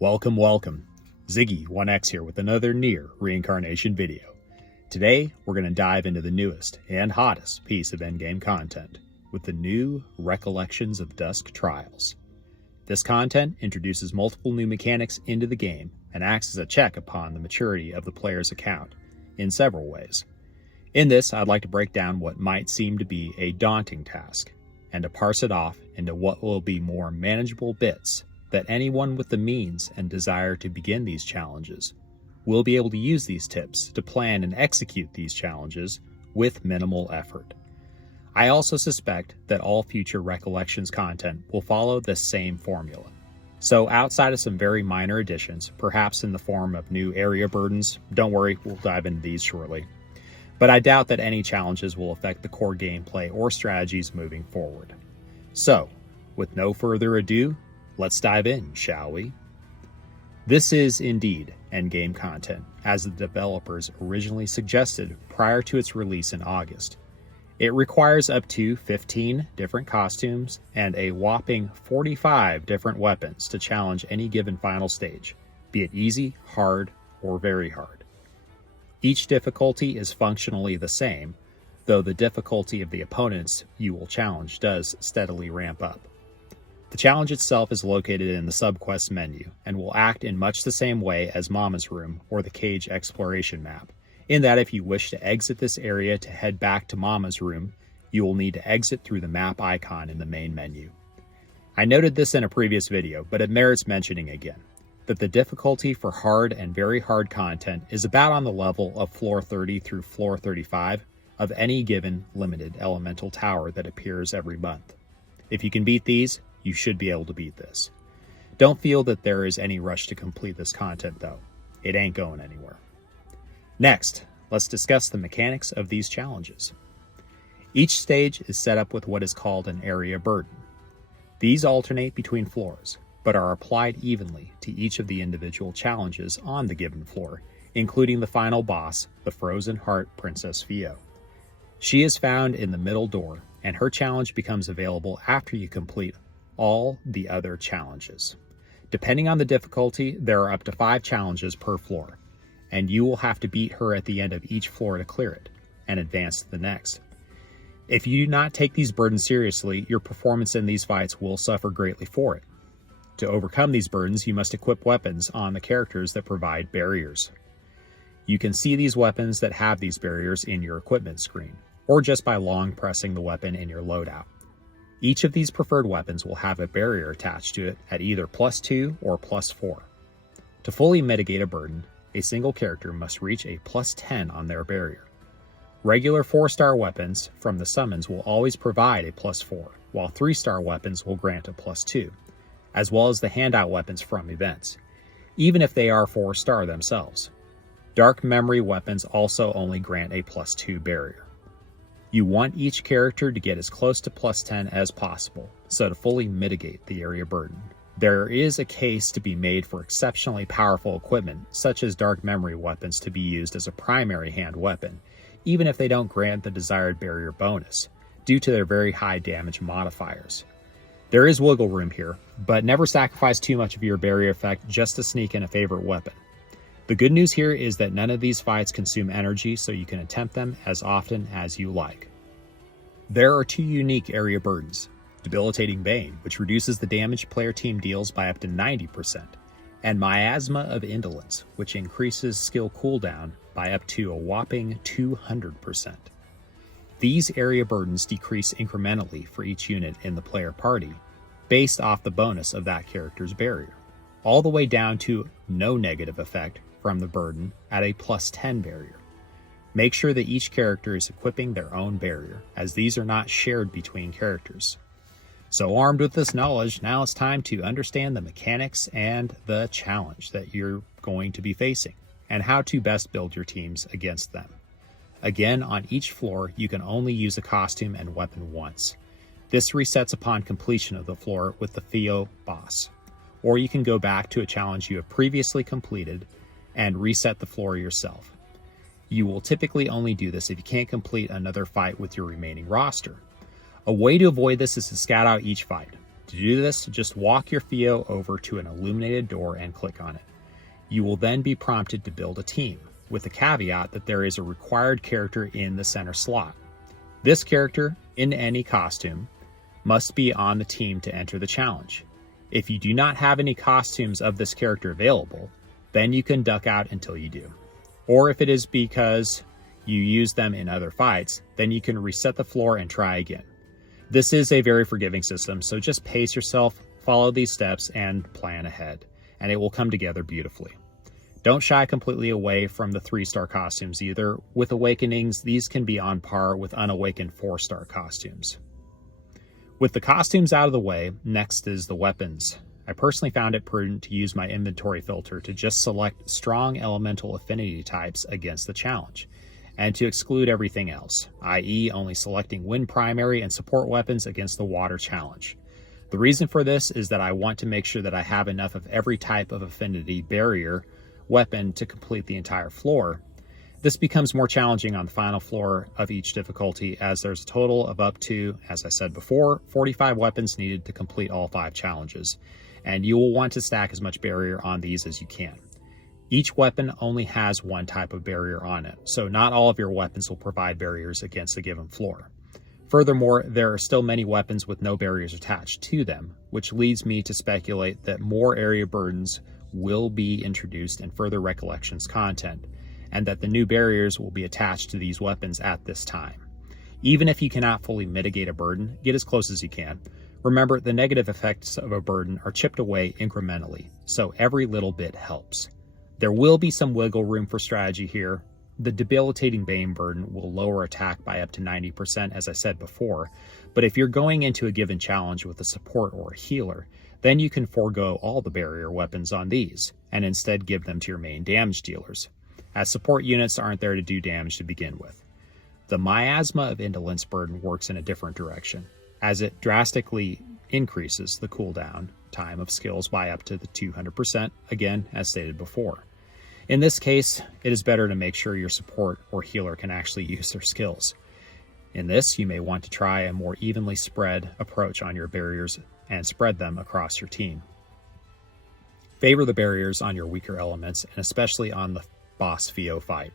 Welcome. Ziggy1X here with another NieR reincarnation video. Today, we're going to dive into the newest and hottest piece of endgame content with the new Recollections of Dusk trials. This content introduces multiple new mechanics into the game and acts as a check upon the maturity of the player's account in several ways. In this, I'd like to break down what might seem to be a daunting task and to parse it off into what will be more manageable bits that anyone with the means and desire to begin these challenges will be able to use these tips to plan and execute these challenges with minimal effort. I also suspect that all future Recollections content will follow this same formula. So outside of some very minor additions, perhaps in the form of new area burdens, don't worry, we'll dive into these shortly. But I doubt that any challenges will affect the core gameplay or strategies moving forward. So, with no further ado, let's dive in, shall we? This is indeed endgame content, as the developers originally suggested prior to its release in August. It requires up to 15 different costumes and a whopping 45 different weapons to challenge any given final stage, be it easy, hard, or very hard. Each difficulty is functionally the same, though the difficulty of the opponents you will challenge does steadily ramp up. The challenge itself is located in the subquest menu and will act in much the same way as Mama's Room or the Cage exploration map, in that if you wish to exit this area to head back to Mama's Room, you will need to exit through the map icon in the main menu. I noted this in a previous video, but it merits mentioning again, that the difficulty for hard and very hard content is about on the level of floor 30 through floor 35 of any given limited elemental tower that appears every month. If you can beat these, you should be able to beat this. Don't feel that there is any rush to complete this content though. It ain't going anywhere. Next, let's discuss the mechanics of these challenges. Each stage is set up with what is called an area burden. These alternate between floors, but are applied evenly to each of the individual challenges on the given floor, including the final boss, the Frozen Heart Princess Fio. She is found in the middle door, and her challenge becomes available after you complete all the other challenges. Depending on the difficulty, there are up to 5 challenges per floor, and you will have to beat her at the end of each floor to clear it, and advance to the next. If you do not take these burdens seriously, your performance in these fights will suffer greatly for it. To overcome these burdens, you must equip weapons on the characters that provide barriers. You can see these weapons that have these barriers in your equipment screen, or just by long pressing the weapon in your loadout. Each of these preferred weapons will have a barrier attached to it at either +2 or +4. To fully mitigate a burden, a single character must reach a +10 on their barrier. Regular 4-star weapons from the summons will always provide a +4, while 3-star weapons will grant a +2, as well as the handout weapons from events, even if they are 4-star themselves. Dark memory weapons also only grant a +2 barrier. You want each character to get as close to +10 as possible, so to fully mitigate the area burden. There is a case to be made for exceptionally powerful equipment, such as dark memory weapons, to be used as a primary hand weapon, even if they don't grant the desired barrier bonus, due to their very high damage modifiers. There is wiggle room here, but never sacrifice too much of your barrier effect just to sneak in a favorite weapon. The good news here is that none of these fights consume energy, so you can attempt them as often as you like. There are 2 unique area burdens: Debilitating Bane, which reduces the damage player team deals by up to 90%, and Miasma of Indolence, which increases skill cooldown by up to a whopping 200%. These area burdens decrease incrementally for each unit in the player party, based off the bonus of that character's barrier, all the way down to no negative effect from the burden at a +10 barrier. Make sure that each character is equipping their own barrier, as these are not shared between characters. So armed with this knowledge, now it's time to understand the mechanics and the challenge that you're going to be facing, and how to best build your teams against them. Again, on each floor, you can only use a costume and weapon once. This resets upon completion of the floor with the Fio boss. Or you can go back to a challenge you have previously completed and reset the floor yourself. You will typically only do this if you can't complete another fight with your remaining roster. A way to avoid this is to scout out each fight. To do this, just walk your Theo over to an illuminated door and click on it. You will then be prompted to build a team, with the caveat that there is a required character in the center slot. This character, in any costume, must be on the team to enter the challenge. If you do not have any costumes of this character available, then you can duck out until you do. Or if it is because you use them in other fights, then you can reset the floor and try again. This is a very forgiving system, so just pace yourself, follow these steps, and plan ahead, and it will come together beautifully. Don't shy completely away from the 3-star costumes either. With Awakenings, these can be on par with unawakened 4-star costumes. With the costumes out of the way, next is the weapons. I personally found it prudent to use my inventory filter to just select strong elemental affinity types against the challenge, and to exclude everything else, i.e. only selecting wind primary and support weapons against the water challenge. The reason for this is that I want to make sure that I have enough of every type of affinity barrier weapon to complete the entire floor. This becomes more challenging on the final floor of each difficulty, as there's a total of up to, as I said before, 45 weapons needed to complete all 5 challenges, and you will want to stack as much barrier on these as you can. Each weapon only has one type of barrier on it, so not all of your weapons will provide barriers against a given floor. Furthermore, there are still many weapons with no barriers attached to them, which leads me to speculate that more area burdens will be introduced in further Recollections content, and that the new barriers will be attached to these weapons at this time. Even if you cannot fully mitigate a burden, get as close as you can. Remember, the negative effects of a burden are chipped away incrementally, so every little bit helps. There will be some wiggle room for strategy here. The debilitating Bane burden will lower attack by up to 90%, as I said before, but if you're going into a given challenge with a support or a healer, then you can forego all the barrier weapons on these, and instead give them to your main damage dealers, as support units aren't there to do damage to begin with. The Miasma of Indolence burden works in a different direction, as it drastically increases the cooldown time of skills by up to the 200%, again, as stated before. In this case, it is better to make sure your support or healer can actually use their skills. In this, you may want to try a more evenly spread approach on your barriers and spread them across your team. Favor the barriers on your weaker elements, and especially on the boss Theo fight,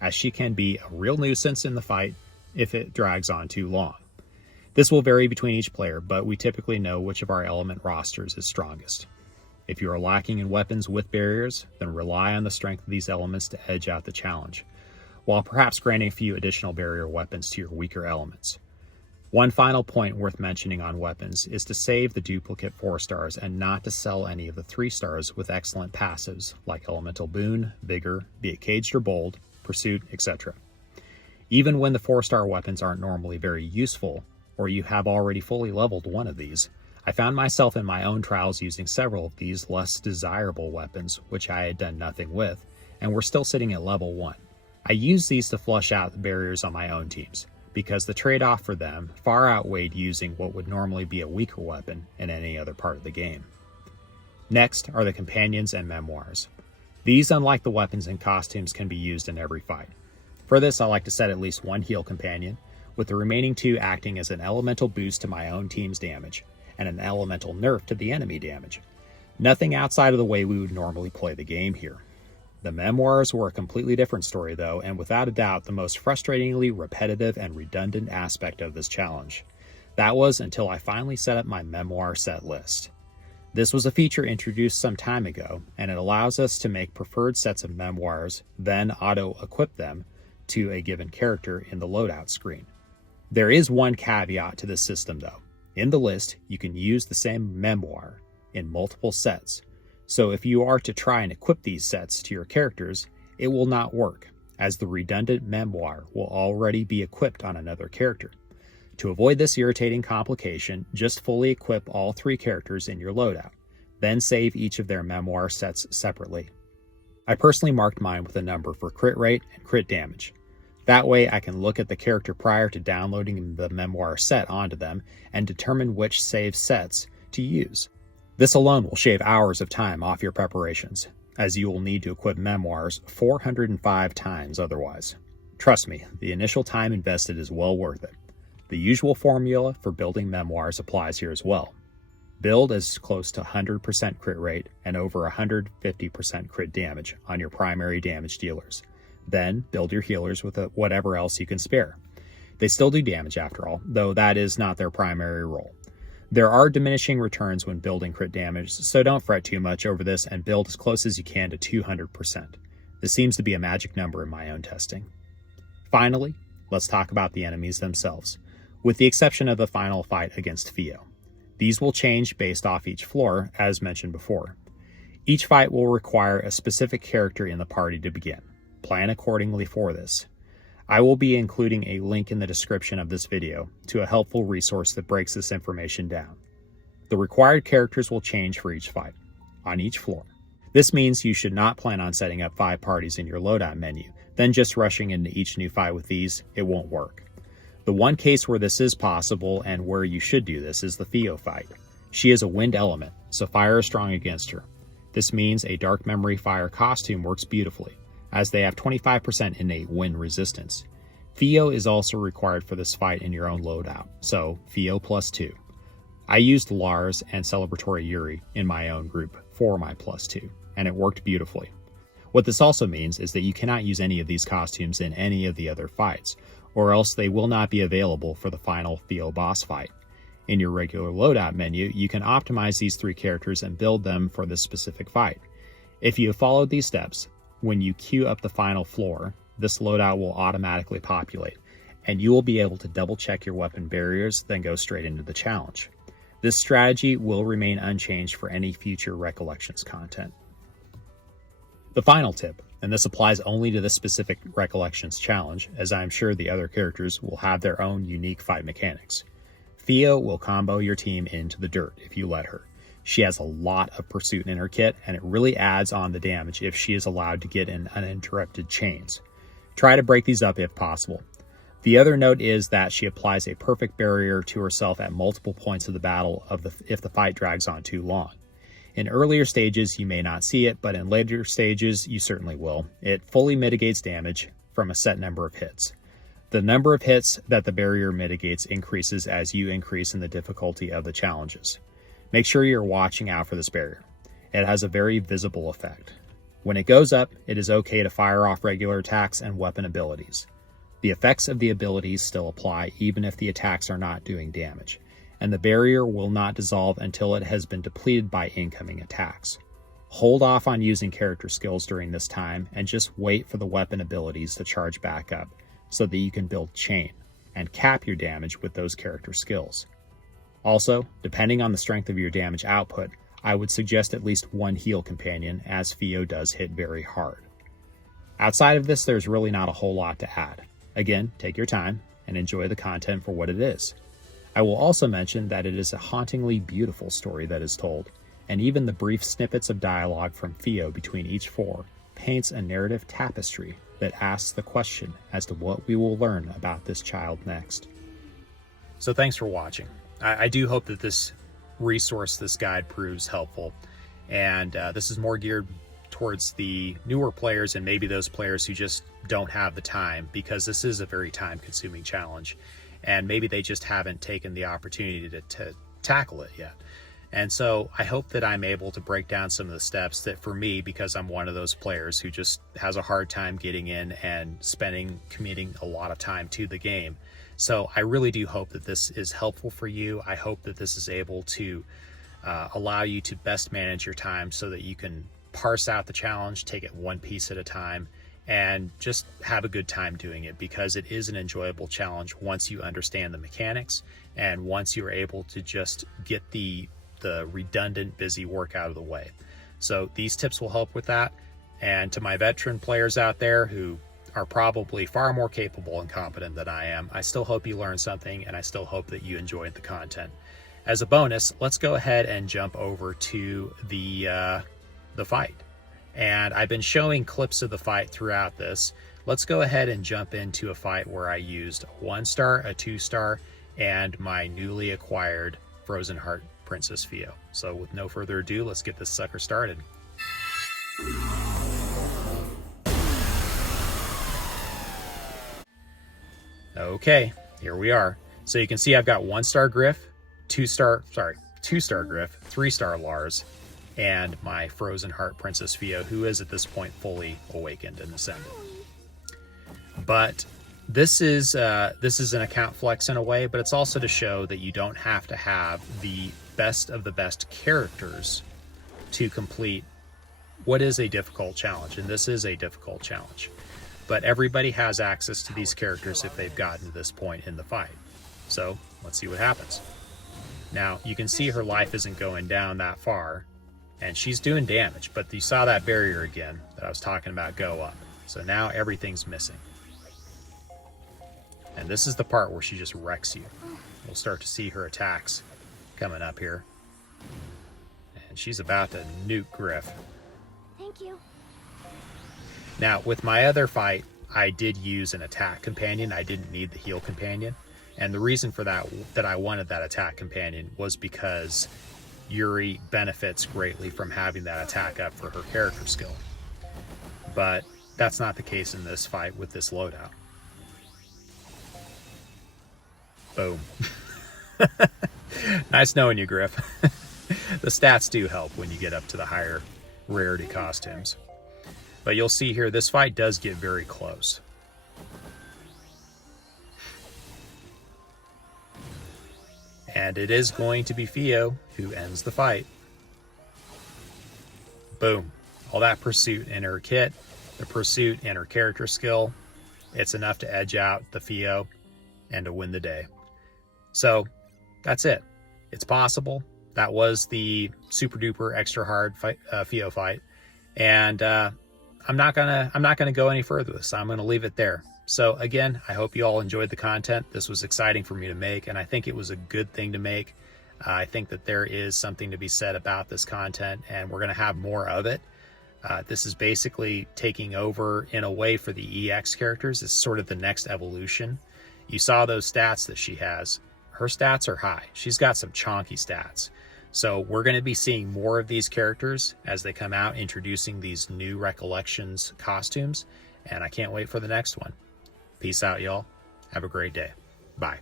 as she can be a real nuisance in the fight if it drags on too long. This will vary between each player, but we typically know which of our element rosters is strongest. If you are lacking in weapons with barriers, then rely on the strength of these elements to edge out the challenge, while perhaps granting a few additional barrier weapons to your weaker elements. One final point worth mentioning on weapons is to save the duplicate 4-stars and not to sell any of the 3-stars with excellent passives like Elemental Boon, Vigor, be it Caged or Bold, Pursuit, etc. Even when the 4-star weapons aren't normally very useful, or you have already fully leveled one of these, I found myself in my own trials using several of these less desirable weapons, which I had done nothing with, and were still sitting at level 1. I used these to flush out the barriers on my own teams, because the trade-off for them far outweighed using what would normally be a weaker weapon in any other part of the game. Next are the companions and memoirs. These, unlike the weapons and costumes, can be used in every fight. For this, I like to set at least one heal companion, with the remaining 2 acting as an elemental boost to my own team's damage, and an elemental nerf to the enemy damage. Nothing outside of the way we would normally play the game here. The memoirs were a completely different story though, and without a doubt the most frustratingly repetitive and redundant aspect of this challenge. That was until I finally set up my memoir set list. This was a feature introduced some time ago, and it allows us to make preferred sets of memoirs, then auto-equip them to a given character in the loadout screen. There is one caveat to this system though. In the list, you can use the same memoir in multiple sets, so if you are to try and equip these sets to your characters, it will not work, as the redundant memoir will already be equipped on another character. To avoid this irritating complication, just fully equip all 3 characters in your loadout, then save each of their memoir sets separately. I personally marked mine with a number for crit rate and crit damage. That way I can look at the character prior to downloading the memoir set onto them and determine which save sets to use. This alone will shave hours of time off your preparations, as you will need to equip memoirs 405 times otherwise. Trust me, the initial time invested is well worth it. The usual formula for building memoirs applies here as well. Build as close to 100% crit rate and over 150% crit damage on your primary damage dealers. Then build your healers with whatever else you can spare. They still do damage after all, though that is not their primary role. There are diminishing returns when building crit damage, so don't fret too much over this and build as close as you can to 200%. This seems to be a magic number in my own testing. Finally, let's talk about the enemies themselves, with the exception of the final fight against Theo. These will change based off each floor, as mentioned before. Each fight will require a specific character in the party to begin. Plan accordingly for this. I will be including a link in the description of this video to a helpful resource that breaks this information down. The required characters will change for each fight, on each floor. This means you should not plan on setting up 5 parties in your loadout menu, then just rushing into each new fight with these. It won't work. The one case where this is possible and where you should do this is the Theo fight. She is a wind element, so fire is strong against her. This means a Dark Memory fire costume works beautifully, as they have 25% innate wind resistance. Theo is also required for this fight in your own loadout, so Theo +2. I used Lars and Celebratory Yuri in my own group for my +2, and it worked beautifully. What this also means is that you cannot use any of these costumes in any of the other fights, or else they will not be available for the final Theo boss fight. In your regular loadout menu, you can optimize these 3 characters and build them for this specific fight. If you have followed these steps, when you queue up the final floor, this loadout will automatically populate, and you will be able to double check your weapon barriers, then go straight into the challenge. This strategy will remain unchanged for any future Recollections content. The final tip, and this applies only to this specific Recollections challenge, as I'm sure the other characters will have their own unique fight mechanics. Theo will combo your team into the dirt if you let her. She has a lot of pursuit in her kit, and it really adds on the damage if she is allowed to get in uninterrupted chains. Try to break these up if possible. The other note is that she applies a perfect barrier to herself at multiple points of the battle if the fight drags on too long. In earlier stages, you may not see it, but in later stages, you certainly will. It fully mitigates damage from a set number of hits. The number of hits that the barrier mitigates increases as you increase in the difficulty of the challenges. Make sure you're watching out for this barrier. It has a very visible effect. When it goes up, it is okay to fire off regular attacks and weapon abilities. The effects of the abilities still apply even if the attacks are not doing damage, and the barrier will not dissolve until it has been depleted by incoming attacks. Hold off on using character skills during this time and just wait for the weapon abilities to charge back up so that you can build chain and cap your damage with those character skills. Also, depending on the strength of your damage output, I would suggest at least 1 heal companion, as Theo does hit very hard. Outside of this, there's really not a whole lot to add. Again, take your time and enjoy the content for what it is. I will also mention that it is a hauntingly beautiful story that is told, and even the brief snippets of dialogue from Theo between each 4 paints a narrative tapestry that asks the question as to what we will learn about this child next. So thanks for watching. I do hope that this resource, this guide, proves helpful, and this is more geared towards the newer players and maybe those players who just don't have the time, because this is a very time-consuming challenge, and maybe they just haven't taken the opportunity to tackle it yet. And so I hope that I'm able to break down some of the steps that, for me, because I'm one of those players who just has a hard time getting in and committing a lot of time to the game. So I really do hope that this is helpful for you. I hope that this is able to allow you to best manage your time so that you can parse out the challenge, take it 1 piece at a time, and just have a good time doing it, because it is an enjoyable challenge once you understand the mechanics and once you're able to just get the redundant busy work out of the way. So these tips will help with that. And to my veteran players out there who are probably far more capable and competent than I am, I still hope you learned something, and I still hope that you enjoyed the content. As a bonus, let's go ahead and jump over to the fight. And I've been showing clips of the fight throughout this. Let's go ahead and jump into a fight where I used a 1-star, a 2-star, and my newly acquired Frozen Heart Princess Theo. So with no further ado, let's get this sucker started. Okay, here we are. So you can see I've got 1-star Griff, 2-star 2-star Griff, 3-star Lars, and my Frozen Heart Princess Fio, who is at this point fully awakened and ascended. But this is an account flex in a way, but it's also to show that you don't have to have the best of the best characters to complete what is a difficult challenge, and this is a difficult challenge. But everybody has access to these characters if they've gotten to this point in the fight. So let's see what happens. Now you can see her life isn't going down that far, and she's doing damage, but you saw that barrier again that I was talking about go up. So now everything's missing. And this is the part where she just wrecks you. We'll start to see her attacks coming up here. And she's about to nuke Griff. Thank you. Now, with my other fight, I did use an attack companion. I didn't need the heal companion. And the reason for that I wanted that attack companion was because Yuri benefits greatly from having that attack up for her character skill. But that's not the case in this fight with this loadout. Boom. Nice knowing you, Griff. The stats do help when you get up to the higher rarity costumes. But you'll see here, this fight does get very close. And it is going to be Fio who ends the fight. Boom. All that pursuit in her kit, the pursuit in her character skill, it's enough to edge out the Fio and to win the day. So that's it. It's possible. That was the super duper extra hard fight, Fio fight. And I'm not gonna go any further with this. I'm gonna leave it there. So again, I hope you all enjoyed the content. This was exciting for me to make, and I think it was a good thing to make. I think that there is something to be said about this content, and we're gonna have more of it. This is basically taking over in a way for the EX characters. It's sort of the next evolution. You saw those stats that she has. Her stats are high. She's got some chonky stats. So we're going to be seeing more of these characters as they come out, introducing these new Recollections costumes. And I can't wait for the next one. Peace out, y'all. Have a great day. Bye.